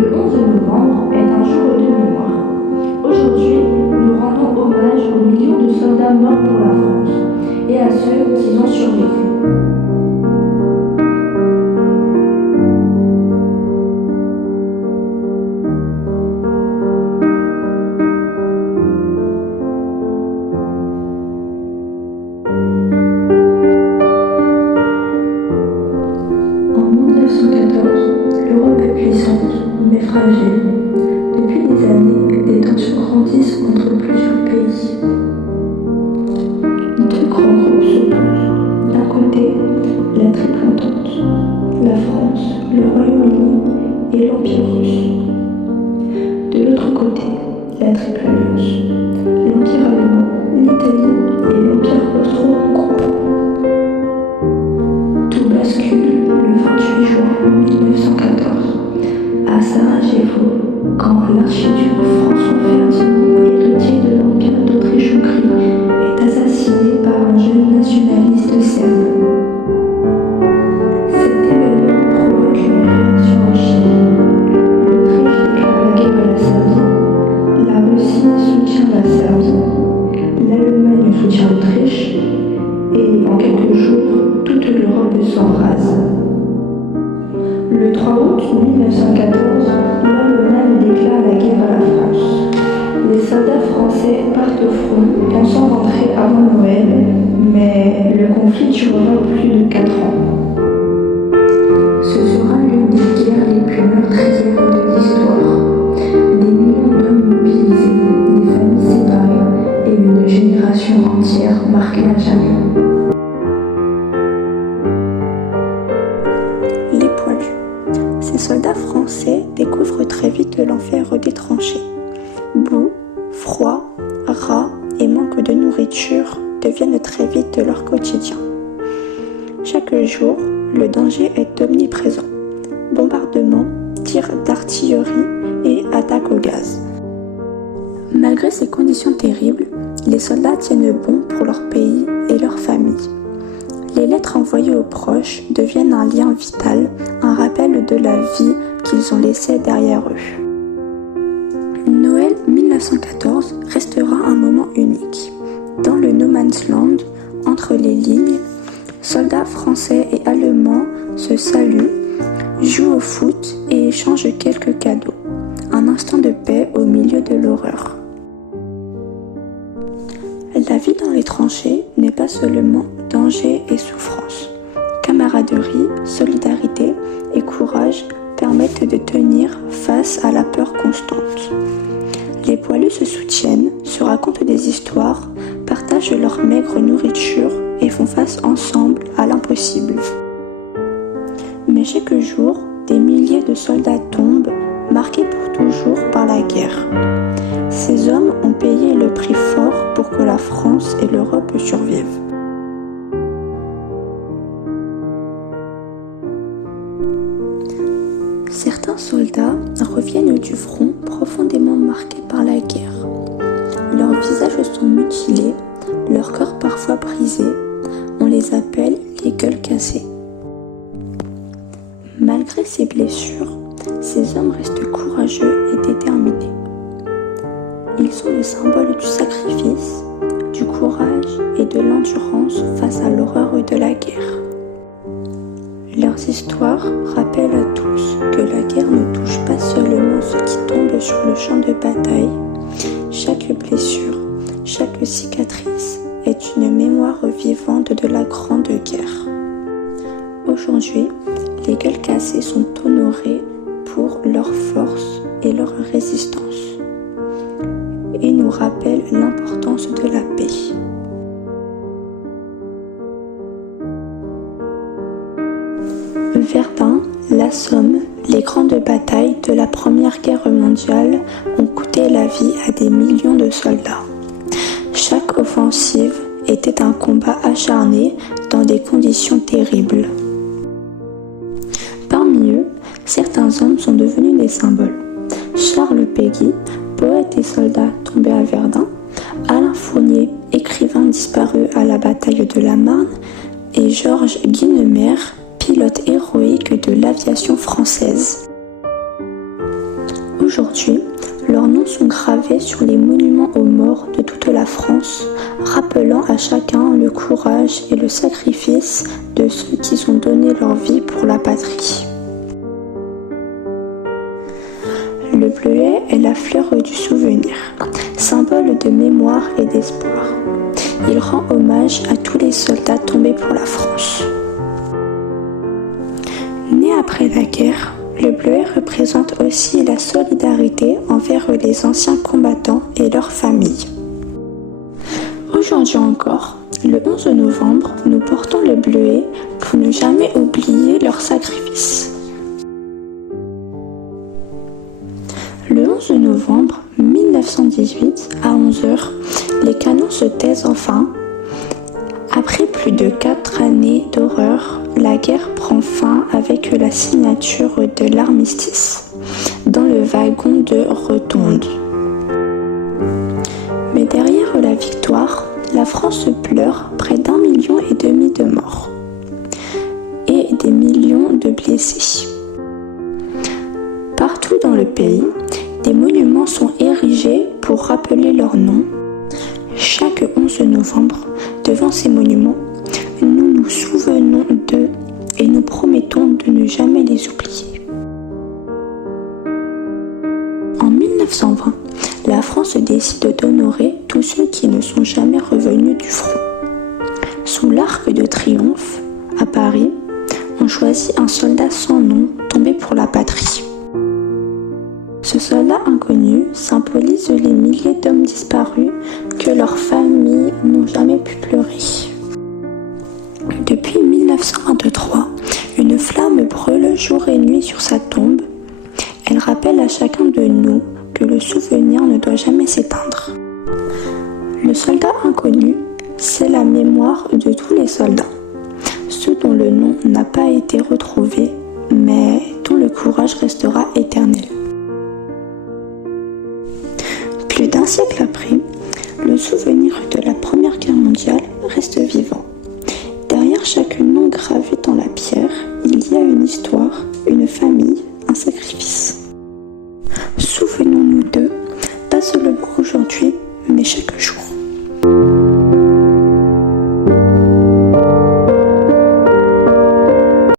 Le 11 novembre est un jour de mémoire. Aujourd'hui, nous rendons hommage aux millions de soldats morts pour la France et à ceux qui ont survécu. En 1914, l'Europe est puissante, mais fragile. Depuis des années, les tensions grandissent entre plusieurs pays. Deux grands groupes s'opposent. D'un côté, la Triple Entente, la France, le Royaume-Uni et l'Empire russe. De l'autre côté, la Triple Alliance, l'Empire allemand, l'Italie et l'Empire austro-hongrois. Tout bascule le 28 juin 1914 à Sarajevo, quand l'archiduc François-Ferdinand, héritier de l'Empire d'Autriche-Hongrie, est assassiné par un jeune nationaliste serbe. Cet événement provoque une réaction en Chine. L'Autriche déclare la guerre à la Serbie. La Russie soutient la Serbie. L'Allemagne soutient l'Autriche. Et en quelques jours, toute l'Europe s'embrase. Le 3 août 1914, l'Allemagne déclare la guerre à la France. Les soldats français partent au front, pensant rentrer avant Noël, mais le conflit durera plus de 4 ans. Ce sera l'une des guerres les plus meurtrières de l'histoire. Des millions d'hommes mobilisés, des familles séparées et une génération entière marquée à jamais. Les poilus. Ces soldats français découvrent très vite l'enfer des tranchées. Boue, froid, rats et manque de nourriture deviennent très vite leur quotidien. Chaque jour, le danger est omniprésent. Bombardements, tirs d'artillerie et attaques au gaz. Malgré ces conditions terribles, les soldats tiennent bon pour leur pays et leur famille. Les lettres envoyées aux proches deviennent un lien vital, un rappel de la vie qu'ils ont laissée derrière eux. Noël 1914 restera un moment unique. Dans le no man's land, entre les lignes, soldats français et allemands se saluent, jouent au foot et échangent quelques cadeaux. Un instant de paix au milieu de l'horreur. La vie dans les tranchées n'est pas seulement danger et souffrance. Camaraderie, solidarité et courage permettent de tenir face à la peur constante. Les poilus se soutiennent, se racontent des histoires, partagent leur maigre nourriture et font face ensemble à l'impossible. Mais chaque jour, des milliers de soldats tombent, marqués pour toujours par la guerre. Ces hommes ont payé le prix fort pour que la France et l'Europe survivent. Certains soldats reviennent du front profondément marqués par la guerre. Leurs visages sont mutilés, leurs corps parfois brisés. On les appelle les gueules cassées. Malgré ces blessures, ces hommes restent courageux et déterminés. Ils sont le symbole du sacrifice, du courage et de l'endurance face à l'horreur de la guerre. Leurs histoires rappellent à tous que la guerre ne touche pas seulement ceux qui tombent sur le champ de bataille. Chaque blessure, chaque cicatrice est une mémoire vivante de la Grande Guerre. Aujourd'hui, les gueules cassées sont honorées pour leur force et leur résistance et nous rappellent l'importance de la paix. Verdun, la Somme, les grandes batailles de la Première Guerre mondiale ont coûté la vie à des millions de soldats. Chaque offensive était un combat acharné dans des conditions terribles. Parmi eux, certains hommes sont devenus des symboles. Charles Péguy, poète et soldat tombé à Verdun, Alain Fournier, écrivain disparu à la bataille de la Marne, et Georges Guynemer, pilote héroïque de l'aviation française. Aujourd'hui, leurs noms sont gravés sur les monuments aux morts de toute la France, rappelant à chacun le courage et le sacrifice de ceux qui ont donné leur vie pour la patrie. Le bleuet est la fleur du souvenir, symbole de mémoire et d'espoir. Il rend hommage à tous les soldats tombés pour la France. Né après la guerre, le bleuet représente aussi la solidarité envers les anciens combattants et leurs familles. Aujourd'hui encore, le 11 novembre, nous portons le bleuet pour ne jamais oublier leur sacrifice. Le 11 novembre 1918, à 11h, les canons se taisent enfin. Après plus de 4 années d'horreur, la guerre prend fin avec la signature de l'armistice dans le wagon de Rotonde. Mais derrière la victoire, la France pleure près d'1,5 million de morts et des millions de blessés. Partout dans le pays, des monuments sont érigés pour rappeler leurs noms. Chaque 11 novembre, devant ces monuments, nous nous souvenons d'eux et nous promettons de ne jamais les oublier. En 1920, la France décide d'honorer tous ceux qui ne sont jamais revenus du front. Sous l'Arc de Triomphe, à Paris, on choisit un soldat sans nom tombé pour la patrie. Ce soldat inconnu symbolise les milliers d'hommes disparus que leurs familles n'ont jamais pu pleurer. Depuis 1923, une flamme brûle jour et nuit sur sa tombe. Elle rappelle à chacun de nous que le souvenir ne doit jamais s'éteindre. Le soldat inconnu, c'est la mémoire de tous les soldats, ceux dont le nom n'a pas été retrouvé, mais dont le courage restera éternel. Plus d'1 siècle après, le souvenir de la Première Guerre mondiale reste vivant.